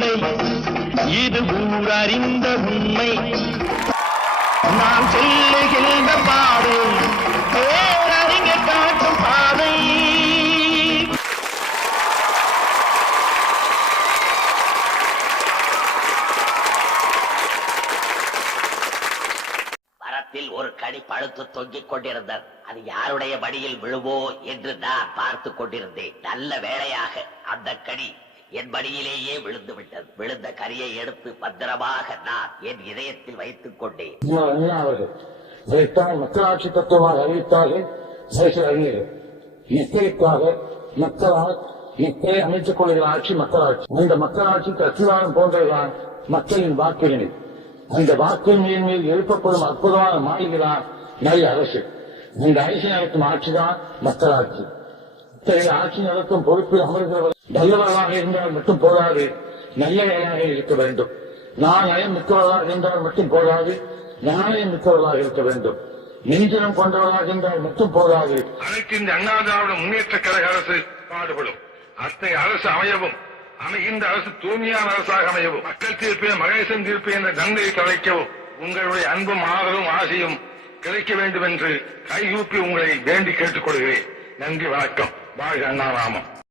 பிள்ளை, இது ஊரறிந்த உண்மை. நாம் செல்லுகின்ற பாதை பேரறிஞர் காட்டும் பாதை. மரத்தில் ஒரு கனி பழுத்து தொங்கிக் கொண்டிருந்தது. அது யாருடைய மடியில் விழுவோ என்று நான் பார்த்து கொண்டிருந்தேன். நல்ல வேளையாக அந்த கனி என் மடியிலேயே விழுந்து விட்டது. விழுந்த கனியை எடுத்து பத்திரமாக நான் என் இதயத்தில் வைத்துக் கொண்டேன். மக்களாட்சி தத்துவமாக அறிவித்தார்கள் அறிஞர்கள். மக்களுக்காக மக்களால் மக்களை அமைத்துக் கொள்கிற ஆட்சி மக்களாட்சி. அந்த மக்களாட்சிக்கு அச்சுதானம் போன்றதுதான் மக்களின் வாக்குரிமை. அந்த வாக்குரிமையின் மீது எழுப்பப்படும் அற்புதமான மாளிகைதான் நல்ல அரசு. இந்த அரசு நடத்தும் ஆட்சிதான் மக்களாட்சி. ஆட்சி நடத்தும் பொறுப்பில் அமர்கிறவர் நல்லவர்களாக இருந்தால் மட்டும் போதாது, நல்லவர்களாக இருக்க வேண்டும். நாணயம் மிக்கவர்களாக இருந்தால் மட்டும் போதாது, நாணயம் மிக்கவர்களாக இருக்க வேண்டும். நெஞ்சினம் கொண்டவர்களாக இருந்தால் மட்டும் போதாது. அனைத்து இந்த அண்ணா திராவிட முன்னேற்ற கழக அரசு பாடுபடும். அத்தகைய அரசு அமையவும், அமைகின்ற அரசு தூய்மையான அரசாக அமையவும், மக்கள் தீர்ப்பு மகேசன் தீர்ப்பு என்ற நன்மையை தலைக்கவும் உங்களுடைய அன்பும் ஆதரவும் ஆசையும் கிடைக்க வேண்டும் என்று கையூப்பி உங்களை வேண்டி கேட்டுக் கொள்கிறேன். நன்றி, வணக்கம். வாழ்க அண்ணா ராமம்.